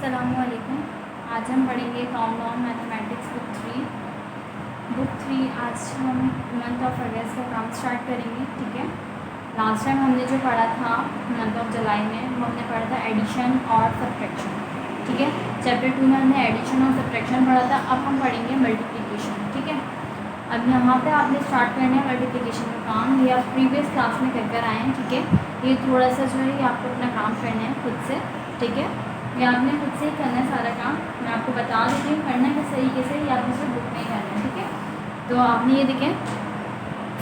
अस्सलामुअलैकुम। आज हम पढ़ेंगे काउंटडाउन मैथमेटिक्स बुक थ्री। आज हम मंथ ऑफ अगस्त का काम स्टार्ट करेंगे। ठीक है, लास्ट टाइम हमने जो पढ़ा था मंथ ऑफ जुलाई में, वो हमने पढ़ा था एडिशन और सब्ट्रैक्शन। ठीक है, चैप्टर 2 में हमने एडिशन और सब्ट्रैक्शन पढ़ा था। अब हम पढ़ेंगे मल्टीप्लिकेशन। ठीक है, अब यहाँ पे आपने स्टार्ट करना है मल्टीप्लिकेशन का काम। ये आप प्रीवियस क्लास में कर आए हैं। ठीक है, ये थोड़ा सा जो है ये आपको अपना काम करना है खुद से। ठीक है, ये आपने खुद से ही करना है सारा काम। मैं आपको बता देती हूँ करना किस तरीके से, ये आपने सिर्फ बुक में ही करना है। ठीक है, तो आपने ये देखें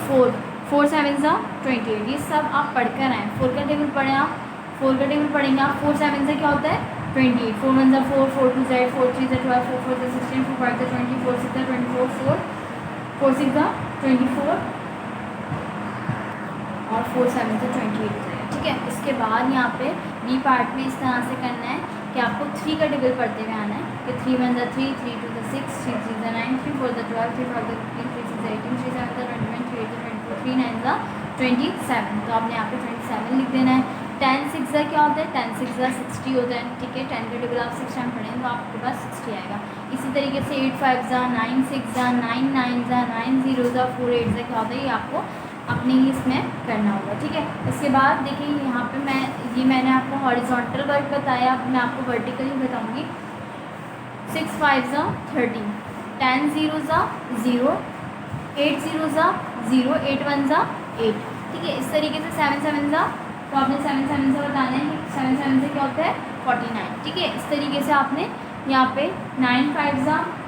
4 7 28, ये सब आप पढ़ कर आएँ। 4 का टेबल पढ़ें आप, 4 का टेबल पढ़ेंगे आप। 4 7 से क्या होता है 28, 4 1 4, 4 2 Z, 4 3 12, 4 4 16, 4 5 20, 4 6 24, 4 6 24 और 4 7 28 हो जाएगा। ठीक है, इसके बाद यहाँ पे बी पार्ट में इस तरह से करना है कि आपको 3 का टेबल पढ़ते हुए आना है कि 3 1 3, 3 2 6, 3 3 9, 3 4 12, 3 5 15, 3 6 18, 3 7 21, 3 8 24, 3 9 27। तो आपने यहाँ पे 27 लिख देना है। 10 6 क्या होता है, 10 6 60 होता है। ठीक है, 10 का टेबल आप 6 टाइम पढ़ेंगे तो आपके पास 60 आएगा। इसी तरीके से 8 5 9 6 9 9 9 0 4 8 क्या होता है, ये आपको अपने ही इसमें करना होगा। ठीक है, इसके बाद देखिए यहाँ पे मैंने आपको हॉरिजॉन्टल वर्क बताया, अब मैं आपको वर्टिकली बताऊंगी। 6 5 30, 10 0 0, 8 0 0, 8 1 8। ठीक है, इस तरीके से 7 7 तो आपने 7 7 से बताना है कि 7 7 से क्या होता है 49। ठीक है, इस तरीके से आपने यहाँ पे 9 5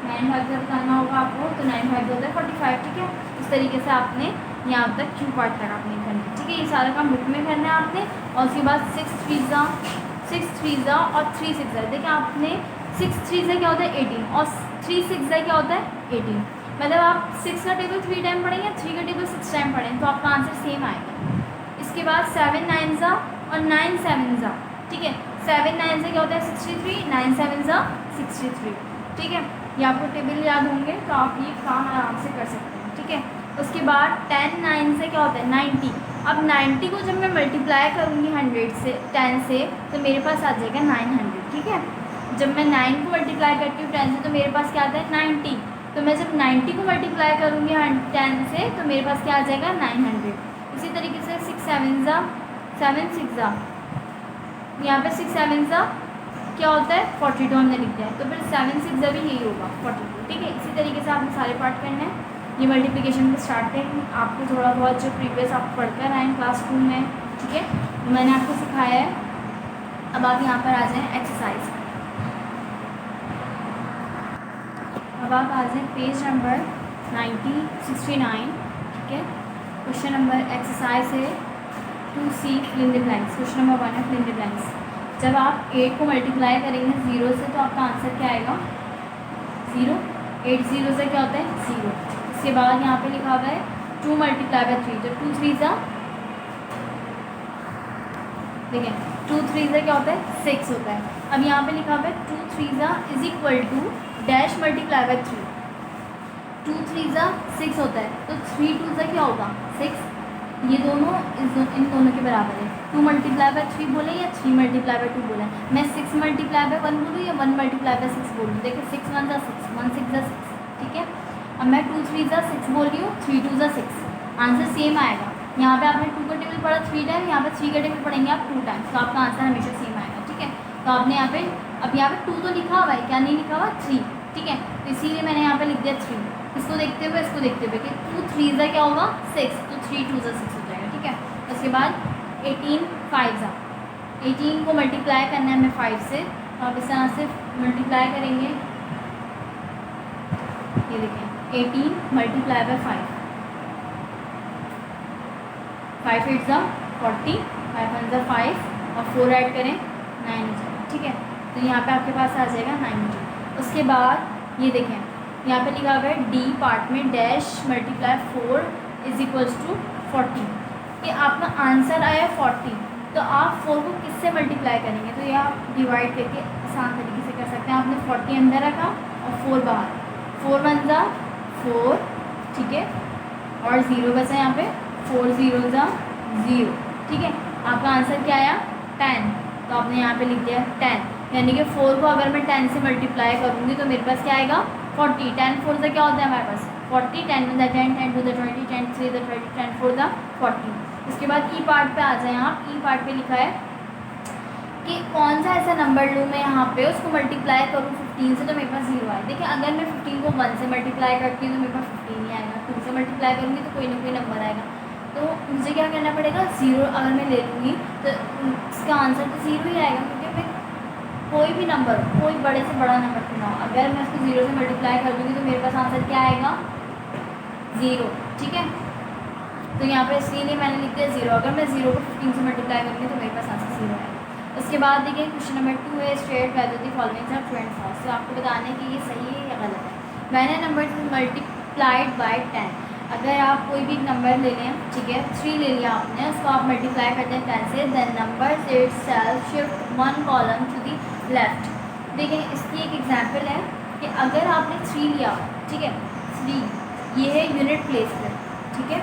9 5 बताना होगा आपको, तो 9 5 होता है 45। ठीक है, इस तरीके से आपने यहाँ तक क्यू पार्ट तक आपने करना है। ठीक है, ये सारा काम बुक में करना है आपने। और उसके बाद 6 3 और 3 6 देखिए आपने 6 3 क्या होता है 18 और 3 6 क्या होता है 18। मतलब आप 6 का टेबल 3 टाइम पढ़ेंगे, 3 का टेबल 6 टाइम पढ़ेंगे तो आपका आंसर सेम आएगा। इसके बाद 7 9 और 9 7। ठीक है, 7 9 से क्या होता है 63, 9 7 63। ठीक है, ये आपको टेबल याद होंगे तो आप ये काम आराम से कर सकते हैं। ठीक है, उसके बाद 10 9 से क्या होता है 90। अब 90 को जब मैं मल्टीप्लाई करूँगी 100 से 10 से तो मेरे पास आ जाएगा 900। ठीक है, जब मैं 9 को मल्टीप्लाई करती हूँ 10 से तो मेरे पास क्या आता है 90। तो मैं जब 90 को मल्टीप्लाई करूँगी 10 से तो मेरे पास क्या आ जाएगा 900। इसी तरीके से 6 7 7 6 यहाँ पे 6 7 क्या होता है 42 हमने लिख दिया है, तो फिर 7 6 भी यही होगा 42। ठीक है, इसी तरीके से आपने सारे पार्ट करने हैं। ये मल्टीप्लिकेशन को स्टार्ट करें आपको थोड़ा बहुत जो प्रीवियस आप पढ़कर आए क्लास 2 में। ठीक है, तो मैंने आपको सिखाया है। अब आप यहाँ पर आ जाएँ एक्सरसाइज। अब आप आ जाएँ पेज नंबर 69। ठीक है, क्वेश्चन नंबर एक्सरसाइज है 2C fill in the blanks. Question number 1 है फिल इन द ब्लैंक्स। जब आप 8 को मल्टीप्लाई करेंगे 0 से तो आपका आंसर क्या आएगा 0। 8 0 से क्या होता है 0। इसके बाद यहाँ पे लिखा हुआ है 2 मल्टीप्लाई बाई 3, तो 2 3 देखिए 2 3 क्या होता है 6 होता है। अब यहाँ पे लिखा हुआ है 2 3 is equal to dash multiply by 3। 2 3 6 होता है, तो 3 2 क्या होगा 6। ये दोनों इन दोनों के बराबर है। 2 मल्टीप्लाई बाई 3 बोले या 3 मल्टीप्लाई बाई 2 बोले। मैं 6 मल्टीप्लाई बाई 1 बोलूँ या 1 मल्टीप्लाई बाई 6 बोलूँ। देखिए 6 1 6, 1 6 6। ठीक है, अब मैं 2 3 6 बोल रही हूँ, 3 2 6, आंसर सेम आएगा। यहाँ पे आपने 2 का टेबल पढ़ा 3 टाइम, यहाँ पे 3 का टेबल पढ़ेंगे आप 2 टाइम, तो आपका आंसर हमेशा सेम आएगा। ठीक है, तो आपने यहाँ पे अब यहाँ पे 2 तो लिखा हुआ है, क्या नहीं लिखा हुआ 3। ठीक है, तो इसीलिए मैंने यहाँ पे लिख दिया 3। इसको देखते हुए इसको देखते हुए कि 2 3 क्या होगा 6, तो 3 2 6 हो जाएगा। ठीक है, उसके बाद 18 5 18 को मल्टीप्लाई करना है हमें 5 से, तो आप इस तरह से मल्टीप्लाई करेंगे। ये देखें 18 मल्टीप्लाई बाय 5, 5 8 40, 5 1 5 और 4 ऐड करें 9 हो जाएगा। ठीक है, तो यहाँ पे आपके पास आ जाएगा 9। उसके बाद ये देखें यहाँ पे लिखा हुआ है डी पार्ट में dash multiply 4 is equals to 40। ये आपका आंसर आया 40, तो आप 4 को किससे मल्टीप्लाई करेंगे, तो ये आप डिवाइड करके आसान तरीके से कर सकते हैं। आपने 40 अंदर रखा और 4 बाहर, 4 1 4। ठीक है, और 0 बचा यहाँ पे 4 0 0। ठीक है, आपका आंसर क्या आया 10, तो आपने यहाँ पे लिख दिया 10। यानी कि 4 को अगर मैं 10 से मल्टीप्लाई करूँगी तो मेरे पास क्या आएगा 40। 10 4 से क्या होता है हमारे पास 40, 10 1 10, 10 2 20, 10 3 30, 10 4 40। उसके बाद ई पार्ट पे आ जाए आप। ई पार्ट पे लिखा है कि कौन सा ऐसा नंबर लूँ मैं यहाँ पे उसको मल्टीप्लाई करूँ 15 से तो मेरे पास 0 आए। देखिए अगर मैं 15 को 1 से मल्टीप्लाई करती हूँ तो मेरे पास 15 ही आएगा, 2 से मल्टीप्लाई करूँगी तो कोई ना कोई नंबर आएगा। तो मुझे क्या करना पड़ेगा 0 अगर मैं ले लूँगी तो इसका आंसर तो 0 ही आएगा, क्योंकि मैं कोई भी नंबर कोई बड़े से बड़ा नंबर क्यों ना हो अगर मैं उसको 0 से मल्टीप्लाई कर दूँगी तो मेरे पास आंसर क्या आएगा 0। ठीक है, तो यहाँ पर इसीलिए मैंने लिख दिया 0। अगर मैं 0 को 15 से मल्टीप्लाई करूँगी तो मेरे पास आंसर 0 आएगा। उसके बाद देखिए क्वेश्चन नंबर 2 है state value the following are true and false. तो आपको बताना है कि ये सही है या गलत है। मैंने नंबर मल्टीप्लाइड बाय 10। अगर आप कोई भी नंबर ले लें, ठीक है 3 ले लिया आपने, उसको आप मल्टीप्लाई करते हैं 10 से, then number itself shift 1 column to the left. देखिए इसकी एक एग्जांपल है कि अगर आपने 3 लिया, ठीक है 3 ये है यूनिट प्लेस पर, ठीक है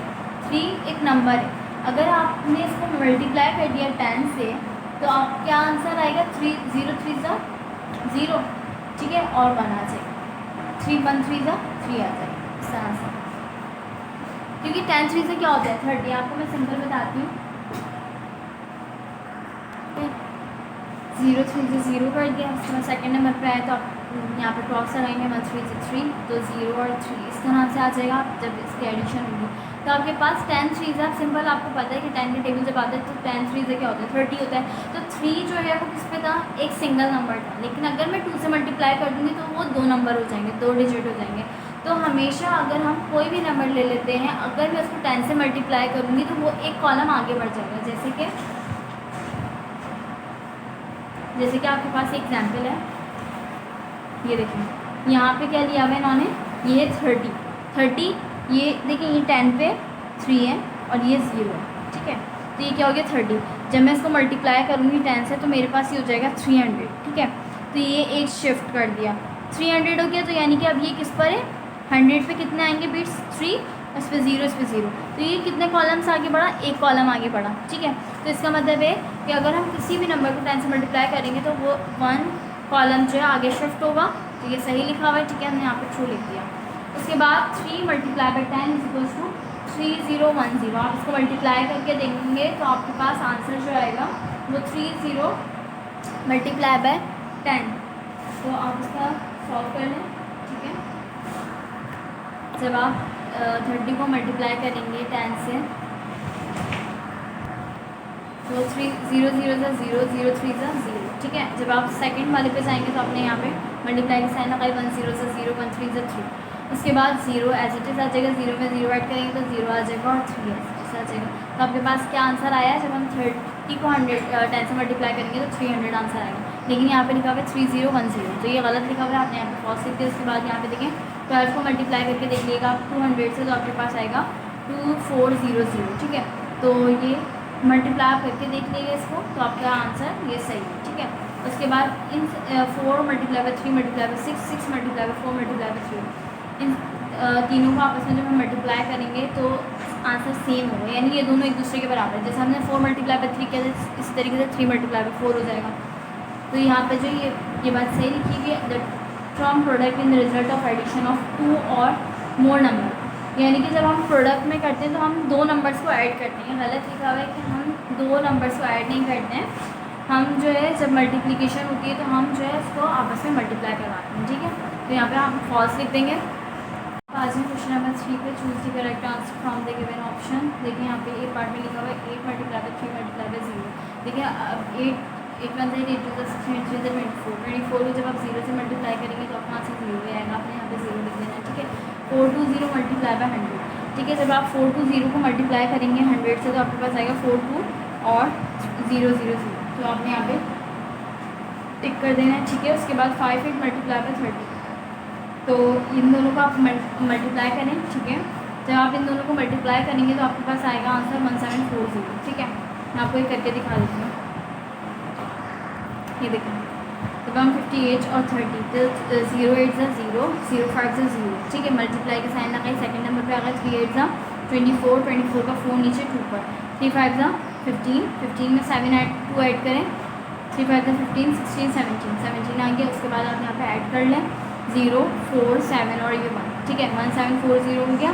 3 एक नंबर है, अगर आपने इसको मल्टीप्लाई कर दिया 10 से तो आप क्या आंसर आएगा 3 0 3 0, ठीक है, और 1 आ जाएगा 3 1 3 3 आ जाएगा इस तरह से, क्योंकि 10 3 से क्या होता है 30। आपको मैं सिंपल बताती हूँ, 0 3 से 0 कर दिया, उसके बाद सेकेंड नंबर पे आए तो आप यहाँ पे क्रॉस लगाएंगे 1 3 से 3 तो 0 और 3 इस तरह से आ जाएगा जब इसकी एडिशन होगी। तो आपके पास 10 3 से सिंपल आपको पता है कि 10 के टेबल जब आते हैं तो 10 3 से क्या होता है 30 होता है। तो 3 जो है वो किस पे था एक सिंगल नंबर था, लेकिन अगर मैं 2 से मल्टीप्लाई कर दूँगी तो वो 2 नंबर हो जाएंगे, 2 डिजिट हो जाएंगे। तो हमेशा अगर हम कोई भी नंबर ले लेते हैं, अगर मैं उसको 10 से मल्टीप्लाई करूँगी तो वो एक कॉलम आगे बढ़ जाएगा। जैसे कि आपके पास एग्जाम्पल है, ये देखिए यहाँ पे क्या लिया हुआ है इन्होंने, ये 30 ये देखिए ये 10 पे 3 है और ये 0 है, ठीक है। तो ये क्या हो गया 30। जब मैं इसको मल्टीप्लाई करूँगी 10 से तो मेरे पास ये हो जाएगा 300, ठीक है। तो ये एक शिफ्ट कर दिया 300 हो गया, तो यानी कि अब ये किस पर है 100 पे कितने आएंगे बिट्स 3, इस पर 0 इस पर 0, तो ये कितने कॉलम्स आगे बढ़ा एक कॉलम आगे बढ़ा, ठीक है। तो इसका मतलब है कि अगर हम किसी भी नंबर को 10 से मल्टीप्लाई करेंगे तो वो 1 कॉलम जो है आगे शिफ्ट होगा। तो ये सही लिखा हुआ है, ठीक है, हमने यहाँ पे ट्रू लिख दिया। उसके बाद 3 multiply by 10 is equals to 3010। आप इसको मल्टीप्लाई करके देखेंगे तो आपके पास आंसर जो आएगा वो 30 मल्टीप्लाई बाय 10। तो आप इसका सॉल्व कर लें, ठीक है। जब आप 30 को मल्टीप्लाई करेंगे 10 से तो 3 0 0 0 0 3 0, ठीक है। जब आप सेकंड वाले पे जाएंगे तो आपने यहाँ पे मल्टीप्लाई का साइन लगाई 1 0 0 1 3 3। उसके बाद 0 एज इट इज़ आ जाएगा, 0 में 0 ऐड करेंगे तो 0 आ जाएगा और 3 एज इट इज़ आ जाएगा। तो आपके पास क्या आंसर आया है, जब हम 30 को 10 से मल्टीप्लाई करेंगे तो 300 आंसर आएगा। लेकिन यहाँ पे लिखा हुआ है 3010, तो ये गलत लिखा हुआ है, आपने यहाँ पे फॉल्स लिख दिया। उसके बाद यहाँ पे देखें 12 को मल्टीप्लाई करके देख लीजिएगा आप 200 से, तो आपके पास आएगा 2400, ठीक है। तो ये मल्टीप्लाई आप करके देख लीजिएगा इसको, तो आपका आंसर ये सही है, ठीक है। उसके बाद इन 4 multiply by 3 multiply by 6 6 multiply by 4 multiply by 3, इन तीनों को आपस में जब हम मल्टीप्लाई करेंगे तो आंसर सेम होगा, यानी ये दोनों एक दूसरे के बराबर है। जैसे हमने 4 मल्टीप्लाई बाई 3 किया था, इस तरीके से 3 मल्टीप्लाई बाई 4 हो जाएगा। तो यहाँ पे जो ये बात सही लिखी गई है, the from product in the result of addition of 2 और मोर नंबर, यानी कि जब हम प्रोडक्ट में करते हैं तो हम 2 नंबर्स को ऐड करते हैं। गलत लिखा हुआ है कि हम 2 नंबर्स को ऐड नहीं करते हैं, हम जो है जब मल्टीप्लिकेशन होती है तो हम जो है इसको आपस में मल्टीप्लाई करवाते हैं, ठीक है। तो यहाँ पे हम फॉल्स लिख देंगे। आज में क्वेश्चन नंबर 3 पे choose the correct answer from the given option. देखिए यहाँ पे ए पार्ट में लिखा हुआ है 8 मल्टीप्लाई बाई 3 मल्टीप्लाई बाई 0। देखिए अब 8 1 8 8 2 16 3 24 को जब आप 0 से मल्टीप्लाई करेंगे तो अपना आंसर 0 ही आएगा, आपने यहाँ पे 0 लिख देना है, ठीक है। 420 मल्टीप्लाई बाई 100, ठीक है। जब आप 420 को मल्टीप्लाई करेंगे 100 से तो आपके पास आएगा 42 और 0 0 0, तो आपने यहाँ पे टिक कर देना है, ठीक है। उसके बाद 5 8 मल्टीप्लाई बाई 30, तो इन दोनों को आप मल्टीप्लाई करें, ठीक है। जब आप इन दोनों को मल्टीप्लाई करेंगे तो आपके पास आएगा आंसर 1740, ठीक है। मैं आपको ये करके दिखा देती हूँ, ये देखें। जब हम 58 और 30 तो 0 8 0 0 5 0, ठीक है। मल्टीप्लाई के साइन लगाए, सेकंड नंबर पे आ गया 3 8 24 24 का 4 नीचे 2 पर, 3 5 15 15 में 7 2 ऐड करें 3 5 15 16 17 आ गया। उसके बाद आप यहाँ पे ऐड कर लें 0 4 7 और ये 1, ठीक है 1740 हो गया।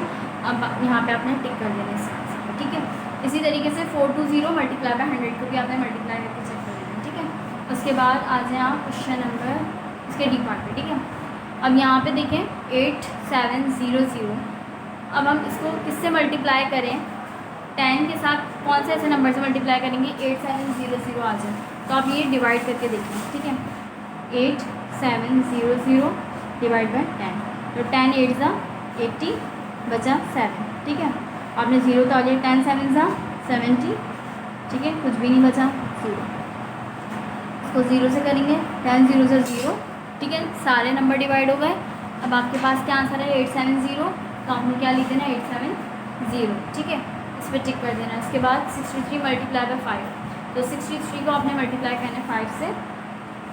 अब यहाँ पे आपने टिक कर देना इस तरह से, ठीक है। इसी तरीके से 420 मल्टीप्लाई बाय 100 को भी आपने मल्टीप्लाई करके चेक कर लेना, ठीक है। उसके बाद आ जाए आप क्वेश्चन नंबर इसके डी पार्ट पे, ठीक है। अब यहाँ पे देखें 8700, अब हम इसको किससे मल्टीप्लाई करें, 10 के साथ कौन से ऐसे नंबर से मल्टीप्लाई करेंगे 8700 आ जाए, तो आप ये डिवाइड करके देखिए, ठीक है। 8700 डिवाइड बाय 10, तो 10 8 ज़ा 80 बचा 7, ठीक है। आपने 0 तो आ गया, 10 7 ज़ा 70, ठीक है, कुछ भी नहीं बचा 0। इसको 0 से करेंगे, 10 0 ज़ा 0, ठीक है, सारे नंबर डिवाइड हो गए। अब आपके पास क्या आंसर है 870, तो आपने क्या लिख देना 870, ठीक है, इस पर टिक कर देना। इसके बाद 63 मल्टीप्लाई बाय 5, तो 63 को आपने मल्टीप्लाई करना है 5 से,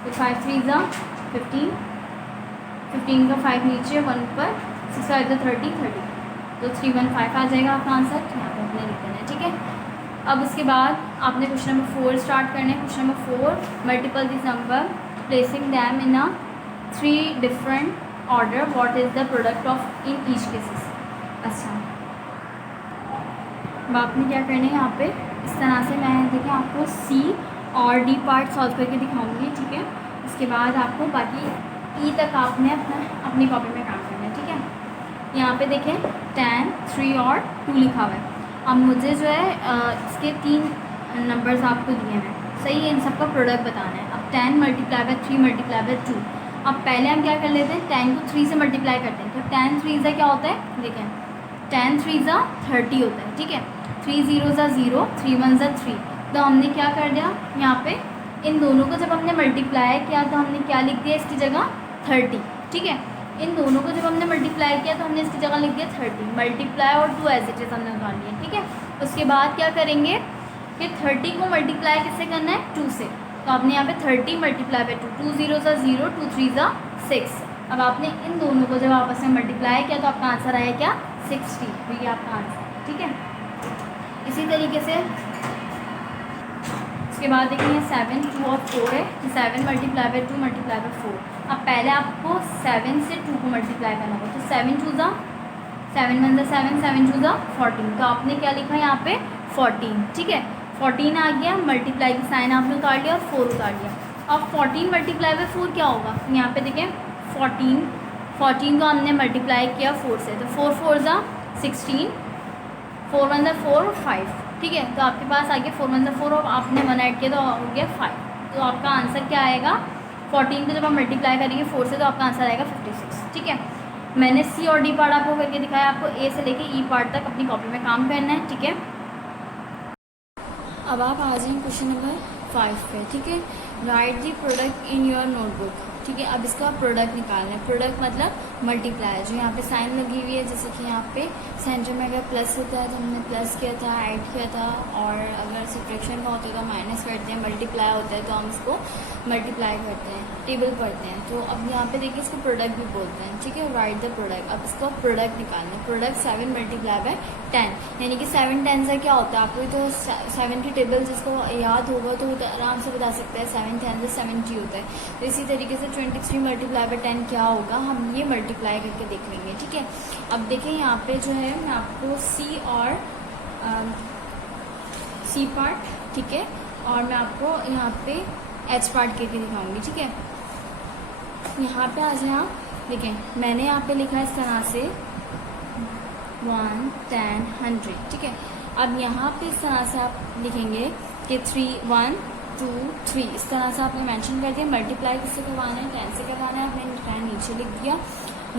तो 5 3 ज़ा 15, 15 का 5 नीचे 1 ऊपर, 6 5 ज़ा 30, तो 315 आ जाएगा आपका आंसर, यहाँ पर आपने लिख देना है, ठीक है। अब उसके बाद आपने क्वेश्चन नंबर 4 स्टार्ट करना है। Question number 4, multiple this number placing them in a 3 different order, what is the product of in each cases. अच्छा, अब आपने क्या करना है यहाँ पे इस तरह से, मैं देखिए आपको सी और डी पार्ट सॉल्व करके दिखाऊंगी, ठीक है। उसके बाद आपको बाकी ई तक आपने अपनी कॉपी में काम करना है, ठीक है। यहाँ पे देखें 10 3 और 2 लिखा हुआ है। अब मुझे जो है इसके 3 नंबर्स आपको दिए हैं, सही है, इन सबका प्रोडक्ट बताना है। अब 10 मल्टीप्लाई बाय 3 मल्टीप्लाई बाय 2, अब पहले हम क्या कर लेते हैं 10 को 3 से मल्टीप्लाई करते हैं, तो 10 3 ज़ा क्या होता है, देखें 10 3 ज़ा 30 होता है, ठीक है। 3 0 ज़ा 0, 3 1 ज़ा 3, तो हमने क्या कर दिया यहाँ पे इन दोनों को जब हमने मल्टीप्लाई किया तो हमने क्या लिख दिया इसकी जगह 30, ठीक है। इन दोनों को जब हमने मल्टीप्लाई किया तो हमने इसकी जगह लिख दिया 30, मल्टीप्लाई और 2 एज इट इज़ हमने उतार लिया, ठीक है। उसके बाद क्या करेंगे कि 30 को मल्टीप्लाई किससे करना है 2 से, तो आपने यहाँ पे 30 मल्टीप्लाई बाय 2, 2 0 ज़ा 0, 2 3 ज़ा 6। अब आपने इन दोनों को जब आपस में मल्टीप्लाई किया तो आपका आंसर आया क्या 60, तो ये आपका आंसर है, ठीक है। इसी तरीके से उसके बाद देखेंगे 7 2 और 4 है, 7 मल्टीप्लाई बाय 2 मल्टीप्लाई बाय 4। अब पहले आपको 7 से 2 को मल्टीप्लाई करना होगा, तो 7 2 ज़ा 7 1 ज़ा 7, 7 2 ज़ा 14, तो आपने क्या लिखा है यहाँ पे 14, ठीक है। 14 आ गया, मल्टीप्लाई की साइन आपने उतार लिया और 4 उतार लिया। अब 14 मल्टीप्लाई बाय 4 क्या होगा, यहाँ पे देखें 14 को हमने मल्टीप्लाई किया 4 से, तो 4 4 ज़ा 16, 4 1 ज़ा 4 और 5, ठीक है। तो आपके पास आ गया 4 1 ज़ा 4 और आपने 1 ऐड किया तो हो गया 5, तो आपका आंसर क्या आएगा 14 को जब हम मल्टीप्लाई करेंगे 4 से तो आपका आंसर आएगा 56, ठीक है। मैंने सी और डी पार्ट आपको करके दिखाया, आपको ए से लेके ई पार्ट तक अपनी कॉपी में काम करना है, ठीक है। अब आप आ जाएंगे क्वेश्चन नंबर 5 पे, ठीक है। Right the product in your notebook, ठीक है। अब इसका प्रोडक्ट निकालना है, प्रोडक्ट मतलब मल्टीप्लाई, जो यहाँ पे साइन लगी हुई है, जैसे कि यहाँ पे सेंटर में अगर प्लस होता है तो हमने प्लस किया था, ऐड किया था, और अगर सब्ट्रैक्शन का होता है तो माइनस करते हैं, मल्टीप्लाई होता है तो हम इसको मल्टीप्लाई करते हैं, टेबल पढ़ते हैं। तो अब यहाँ पे देखिए इसको प्रोडक्ट भी बोलते हैं, ठीक है। राइट द प्रोडक्ट, अब इसको प्रोडक्ट निकालना है। प्रोडक्ट 7 मल्टीप्लाई बाय 10, यानी कि 7 10 से क्या होता है, आपको तो 7 की टेबल जिसको याद होगा तो आराम से बता सकते हैं, 7 10 से 70 होता है। तो इसी तरीके से 23 मल्टीप्लाई बाय 10 क्या होगा, हम ये मल्टीप्लाई करके देख लेंगे, ठीक है। अब देखें यहाँ पे जो है मैं आपको सी और सी पार्ट, ठीक है, और मैं आपको यहाँ पे एच पार्ट करके दिखाऊंगी, ठीक है। यहाँ पे आ जाए आप, देखें मैंने यहाँ पे लिखा है इस तरह से 1 10 100, ठीक है। अब यहाँ पे इस तरह से आप लिखेंगे कि 3 1 2 3, इस तरह से आपने मेंशन कर दिया। मल्टीप्लाई किससे करवाना है 10 से करवाना है, आपने 10 नीचे लिख दिया।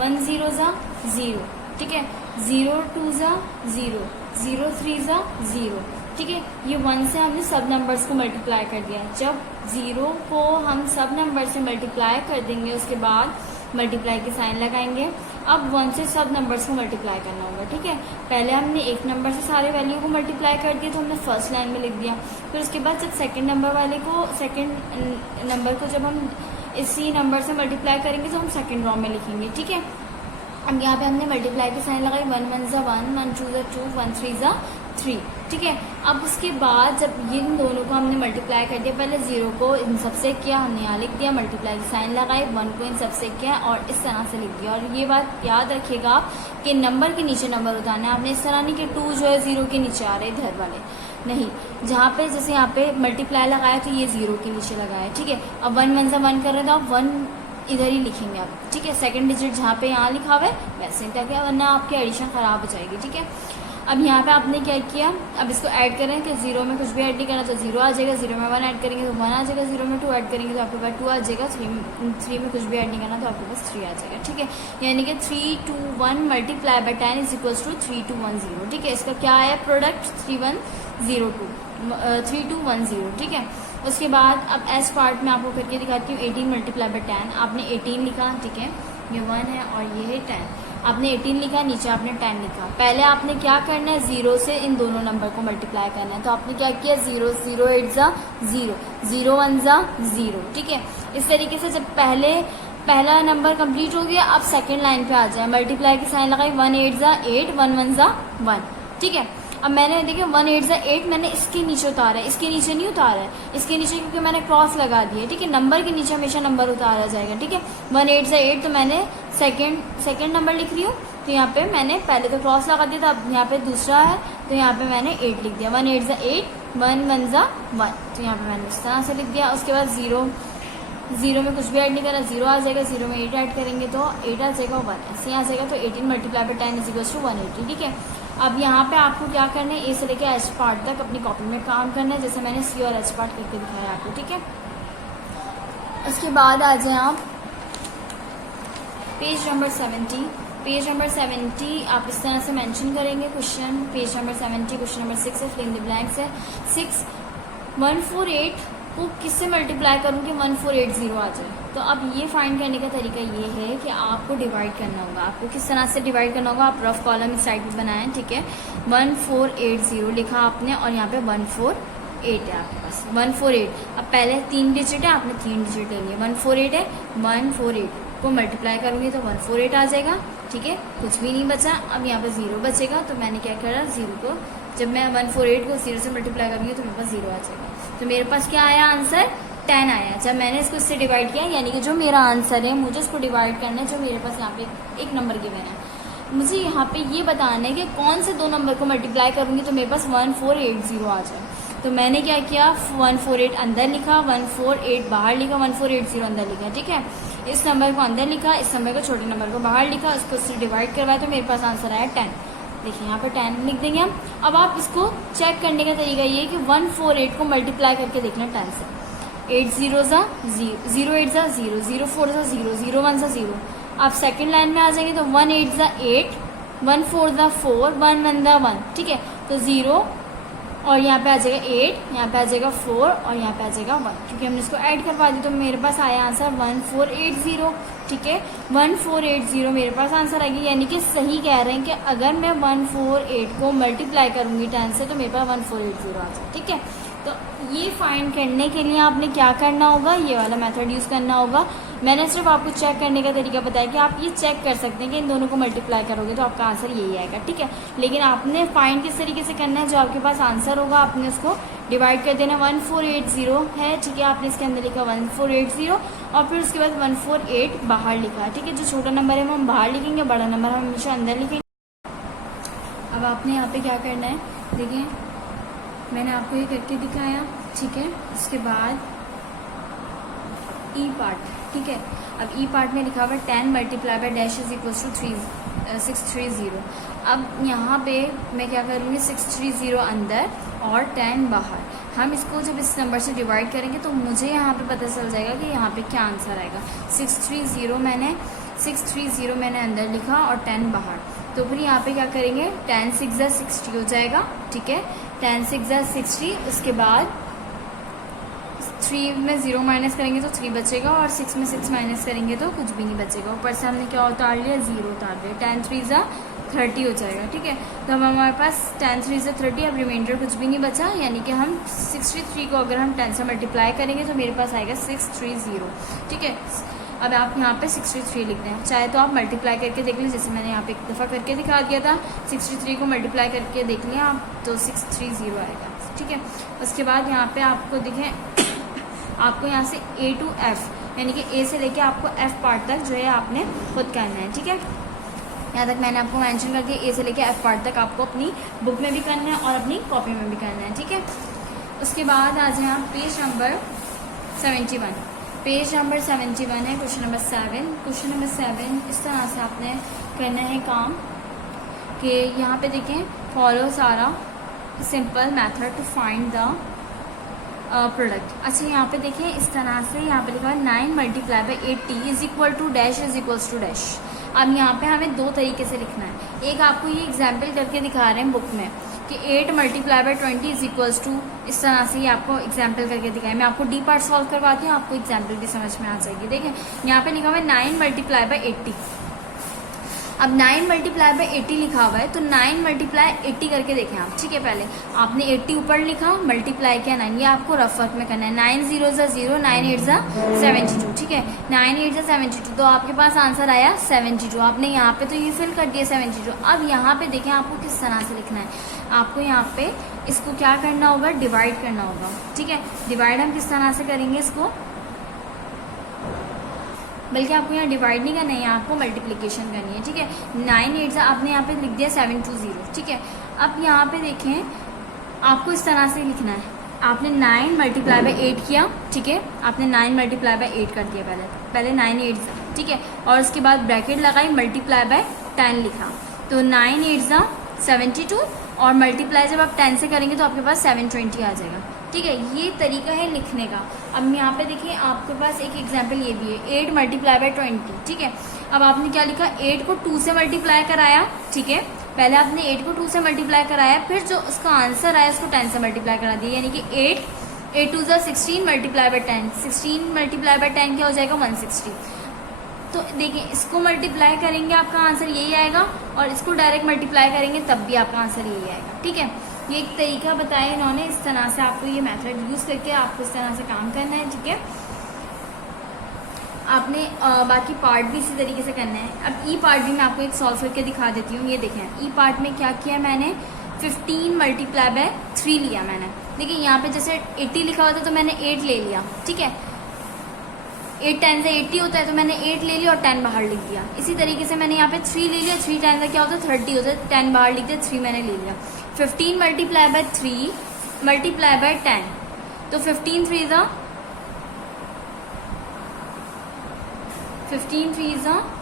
1 0 ज़ा 0, ठीक है। 0 2 ज़ा 0, 0 3 ज़ा 0, ठीक है। ये 1 से हमने सब नंबर्स को मल्टीप्लाई कर दिया। जब 0 को हम सब नंबर से मल्टीप्लाई कर देंगे उसके बाद मल्टीप्लाई की साइन लगाएंगे। अब 1 से सब नंबर्स को मल्टीप्लाई करना होगा, ठीक है। पहले हमने एक नंबर से सारे वैल्यू को मल्टीप्लाई कर दिया तो हमने फर्स्ट लाइन में लिख दिया। फिर उसके बाद जब सेकंड नंबर वाले को, सेकंड नंबर को जब हम इसी नंबर से मल्टीप्लाई करेंगे तो हम सेकंड रॉ में लिखेंगे, ठीक है। अब यहाँ पे हमने मल्टीप्लाई की साइन लगाई, 1 1 ज़ा 1, 1 2 ज़ा 2, 1 3 ज़ा 3, ठीक है। अब उसके बाद जब इन दोनों को हमने मल्टीप्लाई कर दिया, पहले 0 को इन सबसे किया, हमने यहाँ लिख दिया, मल्टीप्लाई की साइन लगाई, 1 को इन सबसे किया और इस तरह से लिख दिया। और ये बात याद रखिएगा कि नंबर के नीचे नंबर उतारना है आपने, इस तरह नहीं कि 2 जो है 0 के नीचे आ रहे इधर वाले, नहीं, जहाँ पे जैसे यहाँ पे मल्टीप्लाई लगाया तो ये 0 के नीचे लगाया, ठीक है। अब 1 1 से 1 कर रहे तो आप 1 इधर ही लिखेंगे आप, ठीक है। सेकंड डिजिट जहाँ पे यहाँ लिखा हुआ है वैसे, ताकि वरना आपकी एडिशन ख़राब हो जाएगी, ठीक है। अब यहाँ पे आपने क्या किया, अब इसको ऐड करें कि 0 में कुछ भी ऐड नहीं करना तो 0 आ जाएगा, 0 में 1 ऐड करेंगे तो 1 आ जाएगा, 0 में 2 ऐड करेंगे तो आपके पास 2 आ जाएगा, 3 में कुछ भी ऐड नहीं करना तो आपके पास 3 आ जाएगा, ठीक है। यानी कि 3 2 1 multiply by 10 is equals to 3 2 1 0, ठीक है। इसका क्या है प्रोडक्ट 3210, ठीक है। उसके बाद अब एस पार्ट में आपको करके दिखाती हूँ। 18 मल्टीप्लाई बाय 10, आपने 18 लिखा, ठीक है, ये 1 है और ये है 10, आपने 18 लिखा, नीचे आपने 10 लिखा। पहले आपने क्या करना है, 0 से इन दोनों नंबर को मल्टीप्लाई करना है, तो आपने क्या किया, 0 0 8 जा 0, 0 1 जा 0, ठीक है। इस तरीके से जब पहला नंबर कंप्लीट हो गया, अब सेकंड लाइन पे आ जाए, मल्टीप्लाई की साइन लगाई, 1 8 जा 8, 1 1 जा 1, ठीक है। अब मैंने देखिए 1 8 जा 8 मैंने इसके नीचे उतारा है, इसके नीचे नहीं उतारा है, इसके नीचे क्योंकि मैंने क्रॉस लगा दिया है, ठीक है। नंबर के नीचे हमेशा नंबर उतारा जाएगा, ठीक है। 1 8 जा 8 तो मैंने सेकंड नंबर लिख रही हूँ, तो यहाँ पे मैंने पहले तो क्रॉस लगा दिया था, अब यहाँ पे दूसरा है तो यहाँ पे मैंने 8 लिख दिया। 1 8 जा 8, 1 1 जा 1, तो यहाँ पे मैंने इस तरह से लिख दिया। उसके बाद 0 में कुछ भी ऐड नहीं करना, 0 आ जाएगा, 0 में 8 ऐड करेंगे तो 8 आ जाएगा, 1 ऐसे आ जाएगा। तो 18 multiply by 10 is equals to 180, ठीक है। अब यहाँ पे आपको क्या करना है, ए से लेकर एच पार्ट तक अपनी कॉपी में काम करना है, जैसे मैंने सी और एच पार्ट करके दिखाया आपको, ठीक है। उसके बाद आ जाए आप पेज नंबर 70। पेज नंबर 70 आप इस तरह से मेंशन करेंगे question, page number 70 question number 6 है, फिल इन द ब्लैंक्स है। 6 148 को किससे मल्टीप्लाई करूँ कि 1480 आ जाए। तो अब ये फाइंड करने का तरीका ये है कि आपको डिवाइड करना होगा। आपको किस तरह से डिवाइड करना होगा, आप रफ कॉलम इस साइड पे बनाएं, ठीक है। 1480 लिखा आपने और यहाँ पे 148 है आपके पास, 148। अब पहले 3 डिजिट है, आपने 3 डिजिट लेंगे, 148 है, 148 को मल्टीप्लाई करूँगी तो 148 आ जाएगा, ठीक है। कुछ भी नहीं बचा, अब यहाँ पे 0 बचेगा, तो मैंने क्या करा, 0 को जब मैं 148 को 0 से मल्टीप्लाई करूँगी तो मेरे पास 0 आ जाएगा। तो मेरे पास क्या आया आंसर, 10 आया। जब मैंने इसको इससे डिवाइड किया, यानी कि जो मेरा आंसर है मुझे इसको डिवाइड करना है, जो मेरे पास यहाँ पे एक नंबर गिवन है, मुझे यहाँ पे ये बताना है कि कौन से 2 नंबर को मल्टीप्लाई करूँगी तो मेरे पास 1480 आ जाए। तो मैंने क्या किया, 148 अंदर लिखा, 148 बाहर लिखा, 1480 अंदर लिखा, ठीक है। इस नंबर को अंदर लिखा, इस नंबर को छोटे नंबर को बाहर लिखा, उसको इससे डिवाइड करवाया तो मेरे पास आंसर आया 10। देखिए यहाँ पर 10 लिख देंगे हम। अब आप इसको चेक करने का तरीका ये है कि 148 को मल्टीप्लाई करके देखना 10 से। 8 0 जा 0, 8 जा 0, 0 4 जा 0, 0 1 जा 0। आप सेकंड लाइन में आ जाएंगे तो 1 8 जा 8, 1 4 जा 4, 1 1 जा 1, ठीक है। तो 0 और यहाँ पे आ जाएगा 8, यहाँ पे आ जाएगा 4 और यहाँ पे आ जाएगा 1, क्योंकि हमने इसको ऐड करवा दी। तो मेरे पास आया आंसर 1480, ठीक है। 1480 मेरे पास आंसर आएगी, यानी कि सही कह रहे हैं कि अगर मैं 148 को मल्टीप्लाई करूँगी 10 से तो मेरे पास 1480 आ जाए, ठीक है। तो ये फाइंड करने के लिए आपने क्या करना होगा, ये वाला मेथड यूज़ करना होगा। मैंने सिर्फ आपको चेक करने का तरीका बताया कि आप ये चेक कर सकते हैं कि इन दोनों को मल्टीप्लाई करोगे तो आपका आंसर यही आएगा, ठीक है। लेकिन आपने फाइंड किस तरीके से करना है, जो आपके पास आंसर होगा आपने उसको डिवाइड कर देना। 1480 है, ठीक है, आपने इसके अंदर लिखा 1480 और फिर उसके बाद 148 बाहर लिखा, ठीक है। जो छोटा नंबर है वो हम बाहर लिखेंगे, बड़ा नंबर हम हमेशा अंदर लिखेंगे। अब आपने यहाँ पे क्या करना है, देखिए मैंने आपको ये करके दिखाया, ठीक है। उसके बाद ई पार्ट, ठीक है। अब ई पार्ट में लिखा हुआ 10 multiply by dash is equals to 630। अब यहाँ पे मैं क्या करूँगी, 630 अंदर और 10 बाहर। हम इसको जब इस नंबर से डिवाइड करेंगे तो मुझे यहाँ पे पता चल जाएगा कि यहाँ पे क्या आंसर आएगा। 630 मैंने अंदर लिखा और 10 बाहर। तो फिर यहाँ पे क्या करेंगे, 10 6 जा 60 हो जाएगा, ठीक है। 10 6 जा 60, उसके बाद 3 में 0 माइनस करेंगे तो 3 बचेगा और 6 में 6 माइनस करेंगे तो कुछ भी नहीं बचेगा। ऊपर से हमने क्या उतार लिया, 0 उतार लिया। 10 3 जा 30 हो जाएगा, ठीक है। तो अब हमारे पास 10 3 जा 30, अब रिमाइंडर कुछ भी नहीं बचा, यानी कि हम 63 को अगर हम 10 से मल्टीप्लाई करेंगे तो मेरे पास आएगा 630, ठीक है। अब आप यहाँ पे 63 लिख दें, चाहे तो आप मल्टीप्लाई करके देख लें, जैसे मैंने यहाँ पे एक दफ़ा करके दिखा दिया था। 63 को मल्टीप्लाई करके देख लिया आप तो 630 आएगा, ठीक है। उसके बाद यहाँ पे आपको दिखें आपको यहाँ से A to F यानी कि A से लेके आपको F पार्ट तक जो है आपने खुद करना है, ठीक है। यहाँ तक मैंने आपको मेंशन कर दिया, A से लेके F पार्ट तक आपको अपनी बुक में भी करना है और अपनी कॉपी में भी करना है, ठीक है। उसके बाद आ जाए आप पेज नंबर 71। पेज नंबर 71 है क्वेश्चन नंबर 7। क्वेश्चन नंबर 7 इस तरह से आपने करना है काम कि यहाँ पे देखें फॉलो सारा simple method to find the product. अच्छा यहाँ पे देखिए इस तरह से यहाँ पे लिखा है 9 multiply by 80 is equal to dash is equals to dash. अब यहाँ पे हमें दो तरीके से लिखना है। एक आपको ये एग्जाम्पल करके दिखा रहे हैं बुक में कि 8 multiply by 20 is equals to, इस तरह से ये आपको एग्जाम्पल करके दिखाया। मैं आपको डी पार्ट सॉल्व करवाती हूँ, आपको एग्जाम्पल भी समझ में आ जाएगी। देखें यहाँ पे लिखा हुआ है 9 मल्टीप्लाई बाई 80। अब 9 मल्टीप्लाई बाई 80 लिखा हुआ है तो 9 मल्टीप्लाई 80 करके देखें आप, ठीक है। पहले आपने 80 ऊपर लिखा, मल्टीप्लाई किया 9, ये आपको रफ वर्क में करना है। 9 0 0, 9 8 72, ठीक है। 9 8 72 तो आपके पास आंसर आया 72। आपने यहाँ पे तो ये फिल कर दिया 72। अब यहाँ पे देखें आपको किस तरह से लिखना है। आपको यहाँ पे इसको क्या करना होगा, डिवाइड करना होगा, ठीक है। डिवाइड हम किस तरह से करेंगे इसको, बल्कि आपको यहाँ डिवाइड नहीं करना है, यहाँ आपको मल्टीप्लिकेशन करनी है, ठीक है। 9 8 आपने यहाँ पे लिख दिया 720, ठीक है। अब यहाँ पे देखें आपको इस तरह से लिखना है। आपने 9 मल्टीप्लाई बाई 8 किया, ठीक है। आपने 9 मल्टीप्लाई बाई 8 कर दिया पहले 9 8, ठीक है। और उसके बाद ब्रैकेट लगाई, मल्टीप्लाई बाय 10 लिखा, तो 9 8 72 और मल्टीप्लाई जब आप 10 से करेंगे तो आपके पास 720 आ जाएगा, ठीक है। ये तरीका है लिखने का। अब यहाँ पे देखिए आपके पास एक एग्जांपल ये भी है 8 मल्टीप्लाई बाई 20, ठीक है। अब आपने क्या लिखा, 8 को 2 से मल्टीप्लाई कराया, ठीक है। पहले आपने 8 को 2 से मल्टीप्लाई कराया, फिर जो उसका आंसर आया उसको 10 से मल्टीप्लाई करा दिया, यानी कि 8 2 16 मल्टीप्लाई बाई 10, 16 मल्टीप्लाई बाई 10 क्या हो जाएगा 160। तो देखिए इसको मल्टीप्लाई करेंगे आपका आंसर यही आएगा, और इसको डायरेक्ट मल्टीप्लाई करेंगे तब भी आपका आंसर यही आएगा, ठीक है। ये एक तरीका बताया इन्होंने, इस तरह से आपको ये मेथड यूज़ करके आपको इस तरह से काम करना है, ठीक है। आपने बाकी पार्ट भी इसी तरीके से करना है। अब ई पार्ट भी मैं आपको एक सॉल्व करके दिखा देती हूँ। ये देखें ई पार्ट में क्या किया मैंने, 15 मल्टीप्लाई बाय 3 लिया मैंने। देखिए यहाँ पे जैसे 80 लिखा हुआ था तो मैंने 8 ले लिया, ठीक है। 8 10 से 80 होता है तो मैंने 8 ले लिया और 10 बाहर लिख दिया। इसी तरीके से मैंने यहाँ पे 3 ले लिया, 3 10 क्या होता है 30 होता है, 10 बाहर लिख दिया, 3 मैंने ले लिया। 15 मल्टीप्लाई बाय 3 मल्टीप्लाई बाय 10, तो 15 3 ज़ा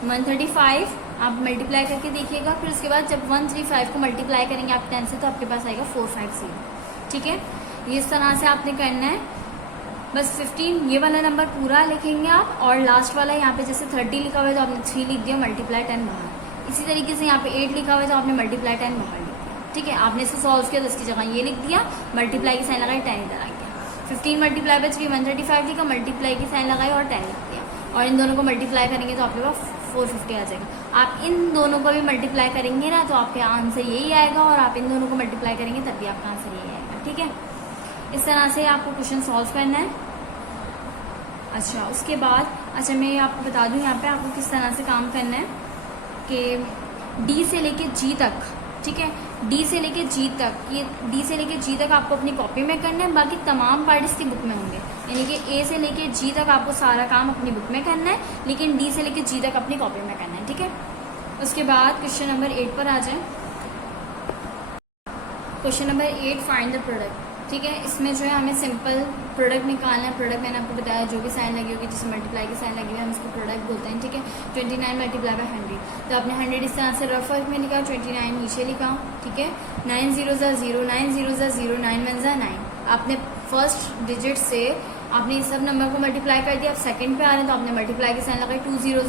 135। आप मल्टीप्लाई करके देखिएगा, फिर उसके बाद जब 135 को मल्टीप्लाई करेंगे आप 10 से तो आपके पास आएगा 450, ठीक है। ये इस तरह से आपने करना है। बस 15 ये वाला नंबर पूरा लिखेंगे आप, और लास्ट वाला यहाँ पे जैसे 30 लिखा हुआ है तो आपने 3 लिख दिया, मल्टीप्लाई 10 बाहर। इसी तरीके से यहाँ पे 8 लिखा हुआ है तो आपने मल्टीप्लाई 10 बाहर लिख दिया, ठीक है। आपने इसको सॉल्व किया तो इसकी जगह ये लिख दिया, मल्टीप्लाई की साइन लगाई, 10 इधर आ गया। 15 मल्टीप्लाई बाय 3 135 लिखा, मल्टीप्लाई की साइन लगाई और 10 लिख दिया, और इन दोनों को मल्टीप्लाई करेंगे तो आपके पास 450 आ जाएगा। आप इन दोनों को भी मल्टीप्लाई करेंगे ना तो आपके आंसर यही आएगा, और आप इन दोनों को मल्टीप्लाई करेंगे तब भी आपका आंसर यही आएगा, ठीक है। इस तरह से आपको क्वेश्चन सॉल्व करना है। अच्छा उसके बाद मैं आपको बता दूं यहाँ पे आपको किस तरह से काम करना है कि डी से लेके जी तक, ठीक है। डी से लेके जी तक, ये डी से लेके जी तक आपको अपनी कॉपी में करना है, बाकी तमाम पार्ट इसकी बुक में होंगे। यानी कि ए से लेके जी तक आपको सारा काम अपनी बुक में करना है, लेकिन डी से लेके जी तक अपनी कॉपी में करना है, ठीक है। उसके बाद क्वेश्चन नंबर 8 पर आ जाए। Question number 8 find the product, ठीक है। इसमें जो है हमें सिंपल प्रोडक्ट निकालना है। प्रोडक्ट मैंने आपको बताया जो भी साइन लगी होगी, जिससे मल्टीप्लाई की साइन लगी हुई है हम इसको प्रोडक्ट बोलते हैं, ठीक है। 29 मल्टीप्लाई बाय 100, तो आपने 100 इस तरह से रफ वर्क में लिखा, 29 नीचे लिखा, ठीक है। 9 0 0, 9 0 0, 9 1 9। आपने फर्स्ट डिजिट से आपने इस सब नंबर को मल्टीप्लाई कर दिया। अब सेकंड पे आ रहे हैं तो आपने मल्टीप्लाई की साइन लगाई, 2 0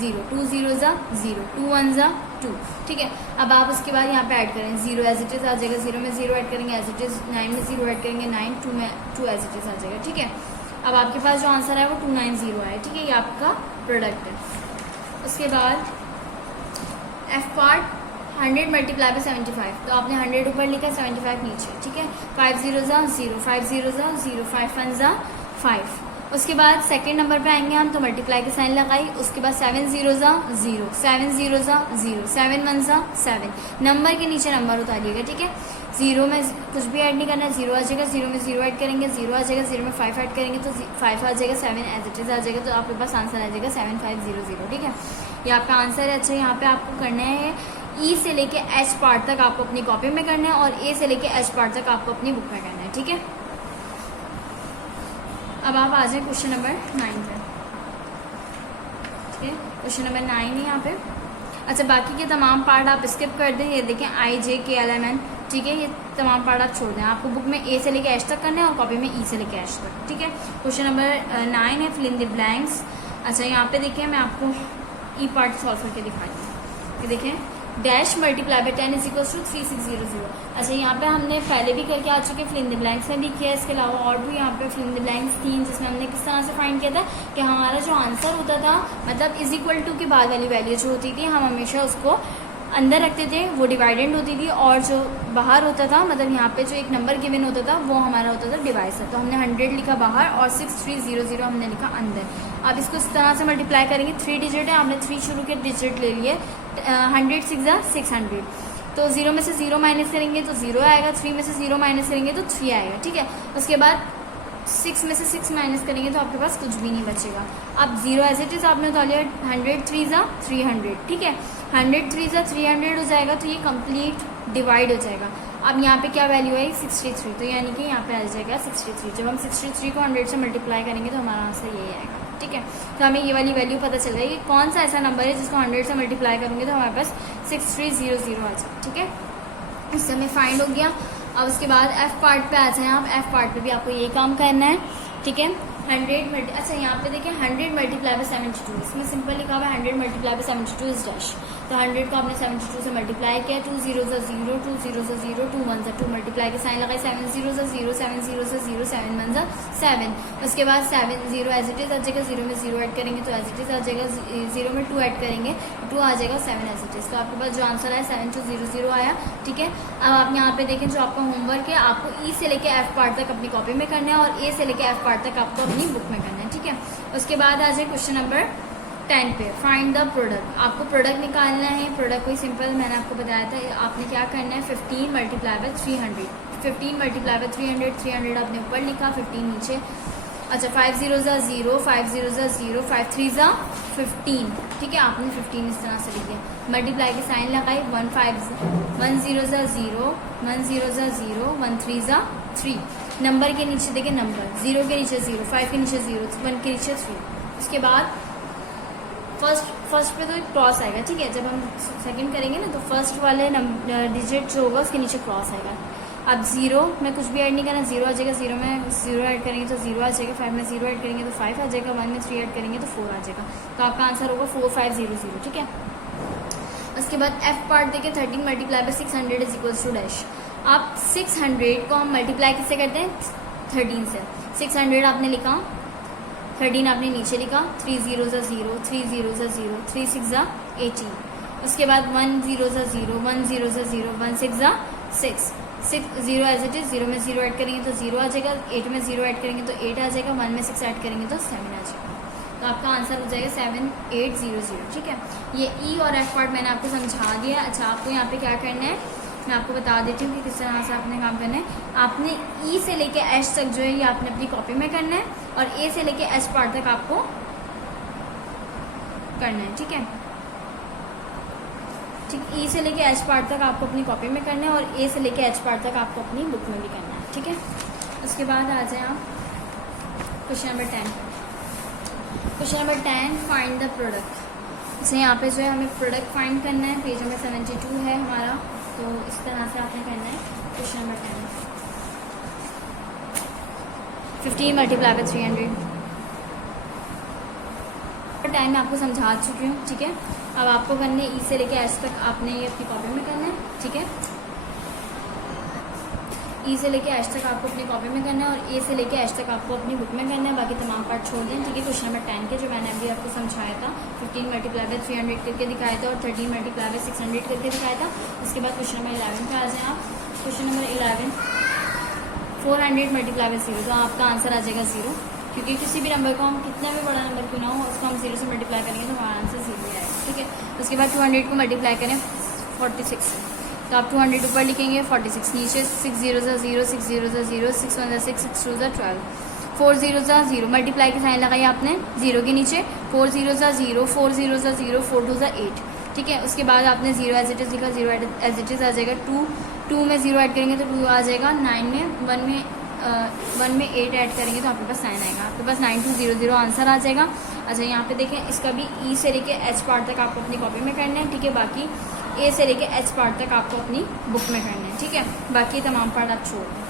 0, 2 0 0, 2 1 2, ठीक है। अब आप उसके बाद यहाँ पे ऐड करें 0 एज इट इज आ जाएगा, 0 में 0 ऐड करेंगे एज इट इज, 9 में 0 ऐड करेंगे 9, 2 में 2 एज इट इज आ जाएगा, ठीक है। अब आपके पास जो आंसर है वो 290 है, ठीक है। ये आपका प्रोडक्ट है। उसके बाद एफ पार्ट 100 मल्टीप्लाई बाय 75, तो आपने 100 ऊपर लिखा, 75 नीचे, ठीक है। 5 0 0, 5 0 0, 5 1 5, उसके बाद सेकंड नंबर पे आएंगे हम, तो मल्टीप्लाई के साइन लगाई, उसके बाद 7 0 ज़ा 0, 7 0 ज़ा 0, 7 1 ज़ा 7, नंबर के नीचे नंबर उतारिएगा, ठीक है। 0 में कुछ भी ऐड नहीं करना है, 0 आ जाएगा, 0 में 0 ऐड करेंगे, 0 आ जाएगा, 0 में 5 ऐड करेंगे तो 5 आ जाएगा, 7 एज इट इज आ जाएगा, तो आपके पास आंसर आ जाएगा 7500, ठीक है। ये आपका आंसर है। अच्छा, यहाँ पे आपको करना है ई से लेके एच पार्ट तक आपको अपनी कॉपी में करना है और ए से लेके एच पार्ट तक आपको अपनी बुक में करना है, ठीक है। अब आप आ जाए क्वेश्चन नंबर 9 पे, ठीक है। क्वेश्चन नंबर 9 है यहाँ पे। अच्छा, बाकी के तमाम पार्ट आप स्किप कर दें, ये देखें आई जे के एल एम एन, ठीक है, ये तमाम पार्ट आप छोड़ दें। आपको बुक में ए से लेके एच तक करना है और कॉपी में ई से लेके एच तक, ठीक है। क्वेश्चन नंबर 9 है, फिल इन द ब्लैंक्स। अच्छा, यहाँ पे देखिए मैं आपको ई पार्ट सॉल्व करके दिखाती हूँ। ये देखें, डैश मल्टीप्लाई बाई 10 = 3600। अच्छा, यहाँ पे हमने पहले भी करके आ चुके, फिल इन द ब्लैंक्स में भी किया, इसके अलावा और भी यहाँ पे फिल इन द ब्लैंक्स थी, जिसमें हमने किस तरह से फाइंड किया था कि हमारा जो आंसर होता था, मतलब इज इक्वल टू के बाद वाली वैल्यू जो होती थी, हम हमेशा उसको अंदर रखते थे, वो डिवाइडेंड होती थी, और जो बाहर होता था, मतलब यहाँ पे जो एक नंबर गिवन होता था वो हमारा होता था डिवाइसर। तो हमने 100 लिखा बाहर और 6300 हमने लिखा अंदर। अब इसको इस तरह से मल्टीप्लाई करेंगे, 3 डिजिट है, आपने 3 शुरू के डिजिट ले लिए, 100 6 600, तो 0 में से 0 माइनस करेंगे तो 0 आएगा, 3 में से 0 माइनस करेंगे तो 3 आएगा, ठीक है। उसके बाद 6 में से 6 माइनस करेंगे तो आपके पास कुछ भी नहीं बचेगा। अब 0 एज इट इज आपने उतार लिया, 100 3 ज़ा 300, ठीक है, 100 3 ज़ा 300 हो जाएगा, तो ये कंप्लीट डिवाइड हो जाएगा। अब यहाँ पे क्या वैल्यू आई 63, तो यानी कि यहाँ पे आ जाएगा 63। जब हम 63 को 100 से मल्टीप्लाई करेंगे तो हमारा आंसर यही आएगा, ठीक है। तो हमें ये वाली वैल्यू पता चल जाएगी कौन सा ऐसा नंबर है जिसको 100 से मल्टीप्लाई करूँगे तो हमारे पास 6300 आ जाए, ठीक है। इससे हमें फाइंड हो गया। अब उसके बाद एफ पार्ट पे आ जाए आप, एफ पार्ट पे भी आपको ये काम करना है, ठीक है। 100 अच्छा, यहाँ पे देखिए 100 मल्टीप्लाई बाई 72, इसमें सिंपल लिखा हुआ है 100 मल्टीप्लाई बाई 72 इज डैश। तो 100 को आपने 72 से मल्टीप्लाई किया, 2 0 ज़ा 0, 2 0 ज़ा 0, 2 1 ज़ा 2, मल्टीप्लाई के साइन लगाए, 7 0 ज़ा 0, 7 0 ज़ा 0, 7 1 ज़ा 7। उसके बाद 7 0 एज इट इज आ जाएगा, 0 में 0 ऐड करेंगे तो एज इट इज आ जाएगा, 0 में 2 ऐड करेंगे 2 आ जाएगा, 7 एज इट इज। तो आपके पास जो आंसर आया 7200 आया, ठीक है। अब आप यहाँ पे देखें, जो आपका होमवर्क है आपको ई से लेके एफ पार्ट तक अपनी कॉपी में करना है और ए से लेके एफ पार्ट तक आपको अपनी बुक में करना है, ठीक है। उसके बाद आ जाए क्वेश्चन नंबर 10 पे, फाइंड द प्रोडक्ट। आपको प्रोडक्ट निकालना है। प्रोडक्ट कोई सिंपल मैंने आपको बताया था, आपने क्या करना है 15 मल्टीप्लाई बाई 300, 15 मल्टीप्लाई बाई 300, 300 आपने ऊपर लिखा, 15 नीचे। अच्छा, 5 0 ज़ा 0, 5 0 ज़ा 0, 5 3 ज़ा 15, ठीक है। आपने 15 इस तरह से लिख दिया, मल्टीप्लाई के साइन लगाई, 1 0 ज़ा 0, 1 0 ज़ा 0, 1 3 ज़ा 3, नंबर के नीचे देखिए नंबर, 0 के नीचे 0, 5 के नीचे 0, 1 के नीचे 3। उसके बाद फर्स्ट पे तो एक क्रॉस आएगा, ठीक है। जब हम सेकंड करेंगे ना तो फर्स्ट वाले डिजिट जो होगा उसके नीचे क्रॉस आएगा। अब 0 में कुछ भी ऐड नहीं करना, 0 आ जाएगा, 0 में 0 ऐड करेंगे तो 0 आ जाएगा, 5 में 0 ऐड करेंगे तो 5 आ जाएगा, 1 में 3 ऐड करेंगे तो 4 आ जाएगा। तो आपका आंसर होगा 4500, ठीक है। उसके बाद एफ पार्ट देखिए, 13 multiply by 600 is equals to dash. आप 600 को हम मल्टीप्लाई किससे करते हैं 13 से। 600 आपने लिखा, 13 आपने नीचे लिखा, 3 0 ज़ा 0, 3 0 ज़ा 0, 3 6 ज़ा 18। उसके बाद 1 0 ज़ा 0, 1 0 ज़ा 0, 1 6 ज़ा 6, 0 एज इट इज, 0 में 0 ऐड करेंगे तो 0 आ जाएगा, 8 में 0 ऐड करेंगे तो 8 आ जाएगा, 1 में 6 ऐड करेंगे तो 7 आ जाएगा। तो आपका आंसर हो जाएगा 7800, ठीक है। ये ई और एफ पार्ट मैंने आपको समझा दिया। अच्छा, आपको यहाँ पे क्या करना है मैं आपको बता देती हूँ कि किस तरह से आपने काम करना है। आपने ई से लेके एच तक जो है ये आपने अपनी कॉपी में करना है और ए से लेके एच पार्ट तक आपको करना है, ठीक है। ठीक, ई से लेके एच पार्ट तक आपको अपनी कॉपी में करना है और ए से लेके एच पार्ट तक आपको अपनी बुक में भी करना है, ठीक है। उसके बाद आ जाए आप क्वेश्चन नंबर 10 पर। Question number 10, find the product. जैसे यहाँ पे जो है हमें प्रोडक्ट फाइंड करना है, पेज नंबर 72 है हमारा, तो इस तरह से आपने करना है। Question number 10, 15 multiply by 300। Time मैं आपको समझा चुकी हूँ, ठीक है। अब आपको करने ई से लेके एच तक आपने ये अपनी कॉपी में करना है, ठीक है। ई से लेके एच तक आपको अपनी कॉपी में करना है और ए से लेके एच तक आपको अपनी बुक में करना है, बाकी तमाम पार्ट छोड़ दें, ठीक है। क्वेश्चन नंबर 10 के जो मैंने अभी आपको समझाया था, 15 मल्टीप्लाई बाई 300 करके दिखाया था और 13 मल्टीप्लाई बाई 600 करके दिखाया था। उसके बाद क्वेश्चन नंबर 11 पे आ जाएँ आप। क्वेश्चन नंबर 11, 400 मल्टीप्लाई बाई 0, तो आपका आंसर आ जाएगा 0, क्योंकि किसी भी नंबर को हम कितना भी बड़ा नंबर क्यों ना हो उसको हम 0 से मल्टीप्लाई करेंगे तो हमारा आंसर 0 आएगा, ठीक है। उसके बाद 200 को मल्टीप्लाई करें 46, तो आप 200 ऊपर लिखेंगे, 46 नीचे, 6 0 0, 6 0 0, 6 1 6, 6 2 12, 4 0 0, मल्टीप्लाई की साइन लगाई आपने 0 के नीचे, 4 0 0, 4 0 0, 4 2 8, ठीक है। उसके बाद आपने 0 एज इट इज़ लिखा, 0 एज इट इज़ आ जाएगा, 2 में 0 ऐड करेंगे तो 2 आ जाएगा, 9 में 1 में 8 ऐड करेंगे तो आपके पास 9 आएगा, आपके पास 9200 आंसर आ जाएगा। अच्छा यहाँ पे देखें, इसका भी ई से लेके एच पार्ट तक आपको अपनी कॉपी में करना है, ठीक है। बाकी ए से लेके एच पार्ट तक आपको अपनी बुक में करना है, ठीक है। बाकी तमाम पार्ट आप छोड़ दें।